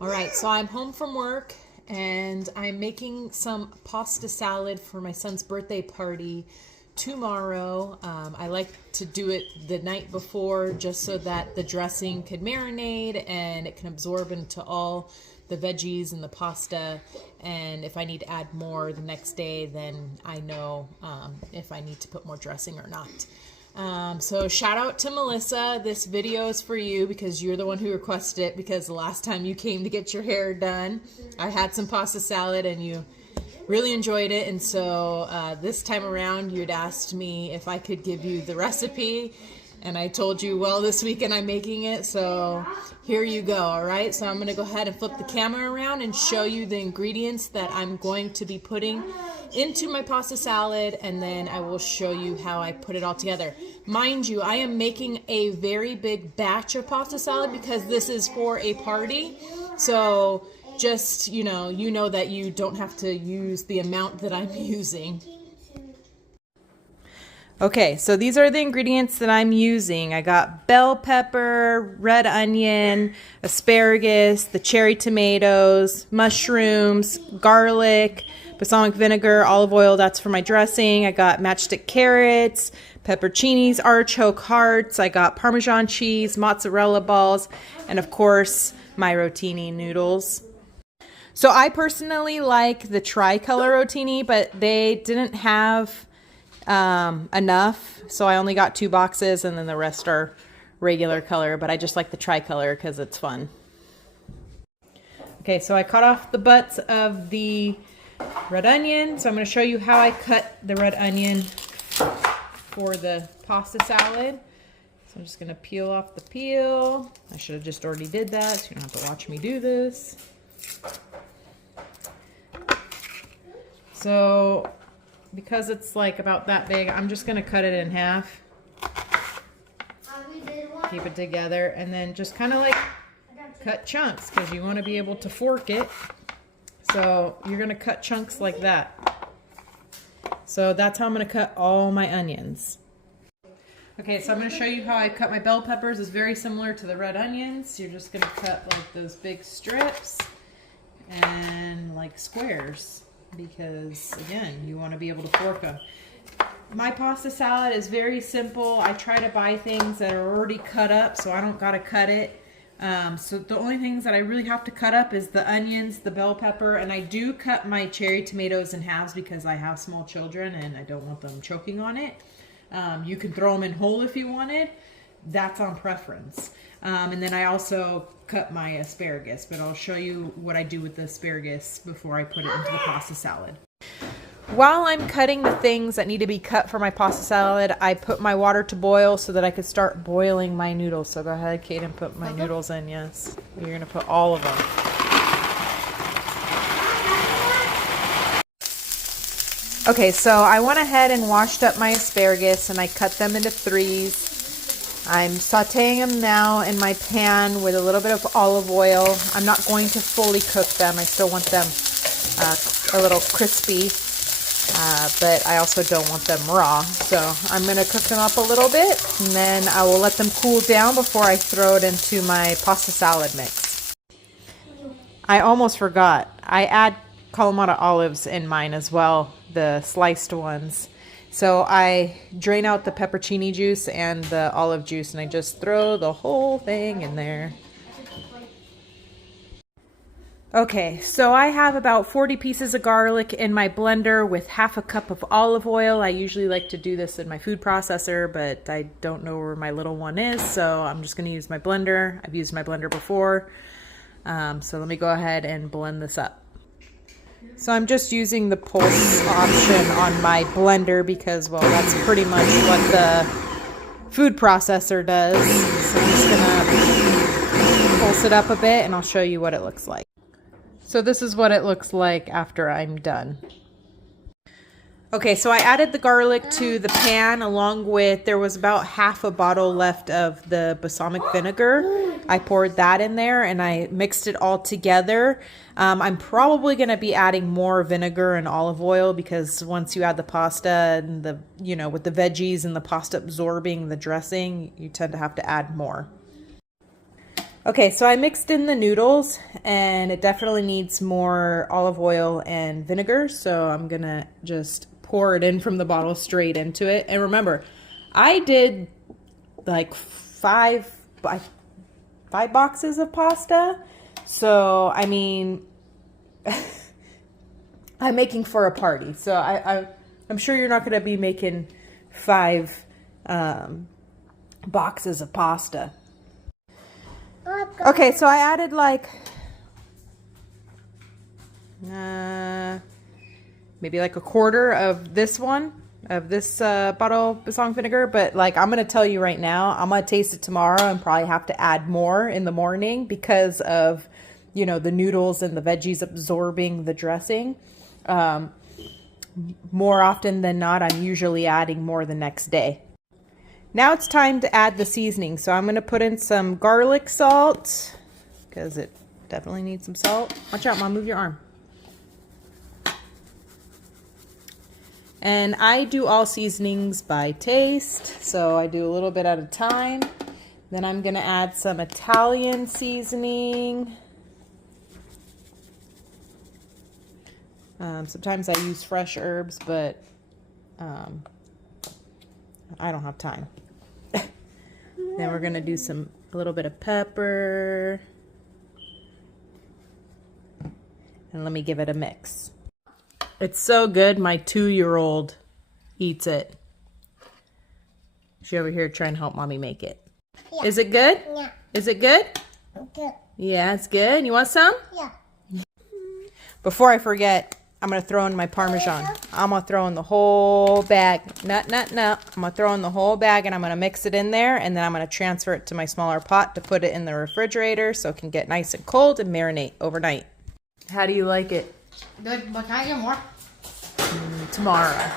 All right, so I'm home from work and I'm making some pasta salad for my son's birthday party tomorrow. I like to do it the night before just so that the dressing can marinate and it can absorb into all the veggies and the pasta. And if I need to add more the next day, then I know if I need to put more dressing or not. So shout out to Melissa. This video is for you because you're the one who requested it, because the last time you came to get your hair done, I had some pasta salad and you really enjoyed it. And so this time around you'd asked me if I could give you the recipe, and I told you, well, this weekend I'm making it, so here you go. All right, so I'm gonna go ahead and flip the camera around and show you the ingredients that I'm going to be putting into my pasta salad, and then I will show you how I put it all together. Mind you, I am making a very big batch of pasta salad because this is for a party. So just, you know that you don't have to use the amount that I'm using. Okay, so these are the ingredients that I'm using. I got bell pepper, red onion, asparagus, the cherry tomatoes, mushrooms, garlic, balsamic vinegar, olive oil, that's for my dressing. I got matchstick carrots, peppercinis, artichoke hearts. I got Parmesan cheese, mozzarella balls, and of course, my Rotini noodles. So I personally like the tricolor Rotini, but they didn't have enough, so I only got 2 boxes, and then the rest are regular color, but I just like the tricolor because it's fun. Okay, so I cut off the butts of the red onion, so I'm going to show you how I cut the red onion for the pasta salad. So I'm just going to peel off the peel. I should have just already did that, so you don't have to watch me do this. So because it's like about that big, I'm just going to cut it in half. Keep it together, and then just kind of like cut chunks because you want to be able to fork it. So you're going to cut chunks like that. So that's how I'm going to cut all my onions. Okay, so I'm going to show you how I cut my bell peppers. It's very similar to the red onions. You're just going to cut like those big strips and like squares, because again, you want to be able to fork them. My pasta salad is very simple. I try to buy things that are already cut up so I don't got to cut it. So the only things that I really have to cut up is the onions, the bell pepper, and I do cut my cherry tomatoes in halves because I have small children and I don't want them choking on it. You can throw them in whole if you wanted. That's on preference. And then I also cut my asparagus, but I'll show you what I do with the asparagus before I put it into the pasta salad. While I'm cutting the things that need to be cut for my pasta salad, I put my water to boil so that I could start boiling my noodles. So go ahead, Kate, and put my noodles in. Yes, you're going to put all of them. Okay, so I went ahead and washed up my asparagus and I cut them into 3s. I'm sauteing them now in my pan with a little bit of olive oil. I'm not going to fully cook them. I still want them a little crispy. But I also don't want them raw. So I'm going to cook them up a little bit, and then I will let them cool down before I throw it into my pasta salad mix. I almost forgot. I add Kalamata olives in mine as well, the sliced ones. So I drain out the pepperchini juice and the olive juice, and I just throw the whole thing in there. Okay, so I have about 40 pieces of garlic in my blender with half a cup of olive oil. I usually like to do this in my food processor, but I don't know where my little one is, so I'm just going to use my blender. I've used my blender before, so let me go ahead and blend this up. So I'm just using the pulse option on my blender because, well, that's pretty much what the food processor does. So I'm just going to pulse it up a bit, and I'll show you what it looks like. So this is what it looks like after I'm done. Okay, so I added the garlic to the pan along with, there was about half a bottle left of the balsamic vinegar. I poured that in there and I mixed it all together. I'm probably going to be adding more vinegar and olive oil because once you add the pasta and the, with the veggies and the pasta absorbing the dressing, you tend to have to add more. Okay, so I mixed in the noodles and it definitely needs more olive oil and vinegar. So I'm gonna just pour it in from the bottle straight into it. And remember, I did like five boxes of pasta. So, I mean, I'm making for a party. So I'm sure you're not gonna be making 5 boxes of pasta. Okay, so I added like maybe like a quarter of this bottle of Balsamic vinegar, but like I'm gonna tell you right now, I'm gonna taste it tomorrow and probably have to add more in the morning because of, you know, the noodles and the veggies absorbing the dressing. More often than not, I'm usually adding more the next day. Now it's time to add the seasoning. So I'm going to put in some garlic salt because it definitely needs some salt. Watch out, Mom, move your arm. And I do all seasonings by taste, so I do a little bit at a time. Then I'm going to add some Italian seasoning. Sometimes I use fresh herbs, but I don't have time. Then we're going to do a little bit of pepper. And let me give it a mix. It's so good, my 2-year-old eats it. She's over here trying to help Mommy make it. Yeah. Is it good? Yeah. Is it good? Good. Yeah, it's good. You want some? Yeah. Before I forget, I'm going to throw in my Parmesan. I'm going to throw in the whole bag. No. I'm going to throw in the whole bag and I'm going to mix it in there. And then I'm going to transfer it to my smaller pot to put it in the refrigerator so it can get nice and cold and marinate overnight. How do you like it? Good, but can I get more? Tomorrow.